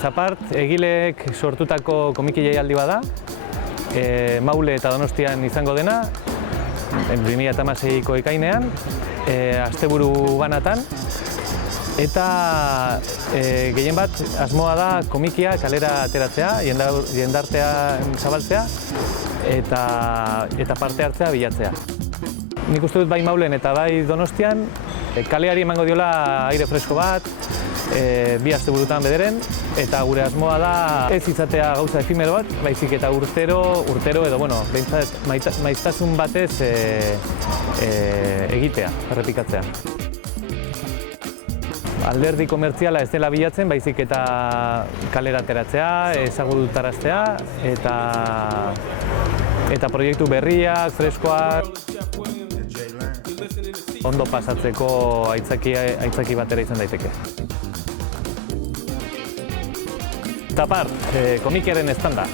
Zapart egileek sortutako komiki jaialdi bada, Maule eta Donostian izango dena, 2016ko ekainean, asteburu banatan, eta gehien bat asmoa da komikia kalera ateratzea, jendartean zabaltzea eta parte hartzea bilatzea. Nik uste dut bai Maulen eta bai Donostian, kaleari emango diola aire fresko bat, bi asteburutan bederen, eta gure asmoa da ez izatea gauza efimero bat, baizik eta urtero edo, bueno, behintzat maiztasun batez egitea, errepikatzea. Alderdi komertziala ez dela bilatzen, baizik eta kalera ateratzea, ezagutaraztea, eta proiektu berriak, freskoak, ondo pasatzeko aitzaki batera izan daiteke. Zapart, komikiaren estanda.